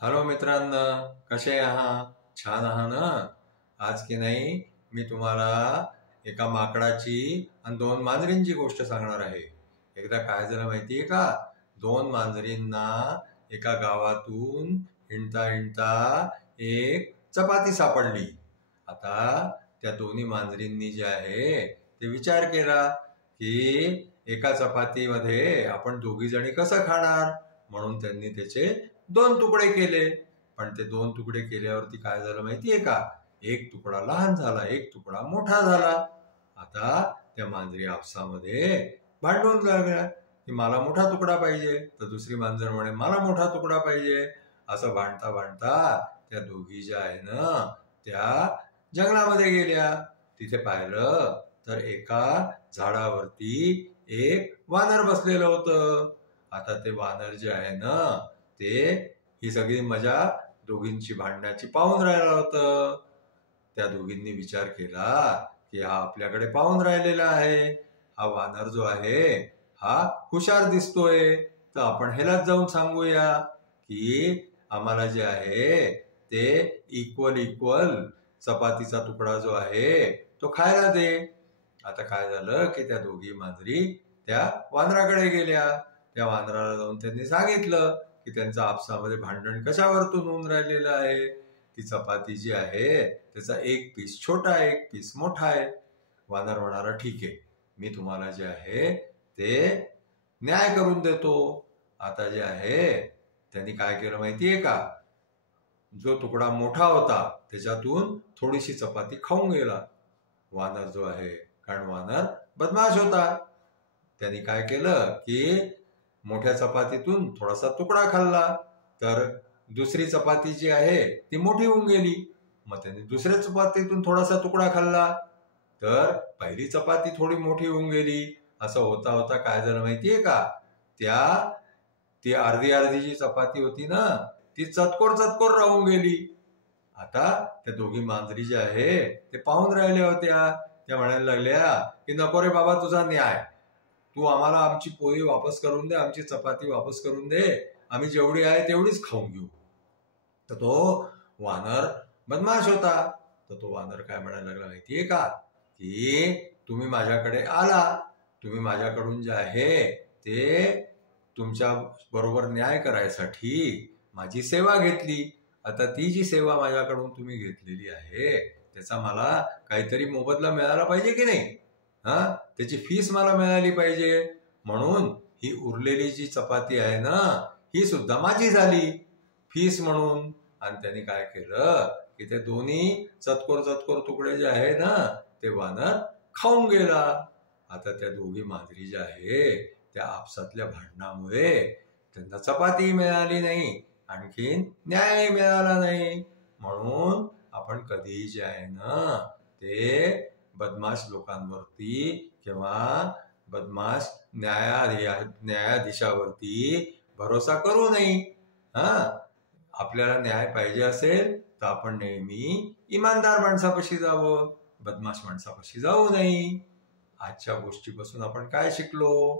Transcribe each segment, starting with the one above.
Hello मित्रांनो, कसे आहात? छान आहात ना? आज की नाही मी तुम्हाला एका माकडाची आणि दोन मांजरींची गोष्ट सांगणार आहे. एकदा काय झालं माहितीये का? दोन मांजरींना एका गावातून हिंडता हिंडता एक चपाती सापडली. आता त्या दोन्ही मांजरींनी जे आहे ते विचार केला की एका चपातीमध्ये आपण दोघी जणी कसं खाणार, म्हणून त्यांनी त्याचे दोन तुकडे केले. पण ते दोन तुकडे केल्यावरती काय झालं माहितीये का? एक तुकडा लहान झाला, एक तुकडा मोठा झाला. आता त्या मांजरी आपसामध्ये भांडून लागल्या की मला मोठा तुकडा पाहिजे, तर दुसरी मांजर म्हणे मला मोठा तुकडा पाहिजे. असं भांडता भांडता त्या दोघी ज्या आहे ना त्या जंगलामध्ये गेल्या. तिथे पाहिलं तर एका झाडावरती एक वानर बसलेलं होतं. आता ते वानर जे आहे ना ते ही सगळी मजा दोघींची भांडण्याची पाहून राहिलं होतं. त्या दोघींनी विचार केला की हा आपल्याकडे पाहून राहिलेला आहे, हा वानर जो आहे हा हुशार दिसतोय, तर आपण ह्यालाच जाऊन सांगूया की आम्हाला जे आहे ते इक्वल चपातीचा तुकडा जो आहे तो खायला दे. आता काय झालं की त्या दोघी मांजरी त्या वानराकडे गेल्या. त्या वानराला जाऊन त्यांनी सांगितलं की त्यांचं आपसामध्ये भांडण कशावरतून होऊन राहिलेलं आहे. ती चपाती जी आहे त्याचा एक पीस छोटा आहे, एक पीस मोठा आहे. वानर म्हणाला ठीक आहे, मी तुम्हाला जे आहे ते न्याय करून देतो. आता जे आहे त्यांनी काय केलं माहितीये का? जो तुकडा मोठा होता त्याच्यातून थोडीशी चपाती खाऊन गेला वानर जो आहे, कारण वानर बदमाश होता. त्यांनी काय केलं की मोठ्या चपातीतून थोडासा तुकडा खाल्ला, तर दुसरी चपाती जी आहे ती मोठी होऊन गेली. मग त्यांनी दुसऱ्या चपातीतून थोडासा तुकडा खाल्ला, तर पहिली चपाती थोडी मोठी होऊन गेली. असं होता होता काय झालं माहितीये का? ती अर्धी जी चपाती होती ना ती चतकोर राहून गेली. आता त्या दोघी मांजरी ज्या आहे ते पाहून राहिल्या होत्या. त्या म्हणायला लागल्या की नको रे बाबा तुझा न्याय, तू आम्हाला आमची पोळी वापस करून दे, आमची चपाती वापस करून दे, आम्ही जेवढी आहे तेवढीच खाऊन घेऊ. तर तो वानर बदमाश होता. तर तो वानर काय म्हणायला लागला माहितीये का? की तुम्ही माझ्याकडे आला, तुम्ही माझ्याकडून जे आहे ते तुमच्या बरोबर न्याय करायसाठी माझी सेवा घेतली. आता ती जी सेवा माझ्याकडून तुम्ही घेतलेली आहे त्याचा मला काहीतरी मोबदला मिळाला पाहिजे की नाही? त्याची फीस मला मिळाली पाहिजे. म्हणून ही उरलेली जी चपाती आहे ना ही सुद्धा माझी झाली फीस म्हणून. आणि त्यांनी काय केलं की ते दोन्ही चतकोर तुकडे जे आहे ना ते वानर खाऊन गेला. आता त्या दोघी मांजरी ज्या आहे त्या आपसातल्या भांडणामुळे त्यांना चपाती मिळाली नाही, आणखीन न्याय मिळाला नाही. म्हणून आपण कधीही जे आहे ना ते बदमाश लोकांवरती किंवा बदमाश न्यायाधीशावरती भरोसा करू नये. आपल्याला न्याय पाहिजे असेल तर आपण नेहमी इमानदार माणसापाशी जावं, बदमाश माणसापाशी जाऊ नये. आजच्या गोष्टीपासून आपण काय शिकलो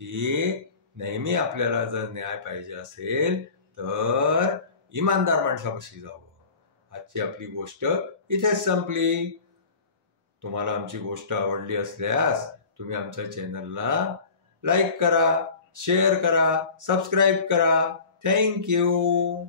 की नेहमी आपल्याला जर न्याय पाहिजे असेल तर इमानदार माणसापाशी जावं. आजची आपली गोष्ट इथेच संपली. तुम्हाला आमची गोष्ट आवडली असल्यास तुम्ही आमच्या चॅनलला लाईक करा, शेअर करा, सबस्क्राईब करा. Thank you.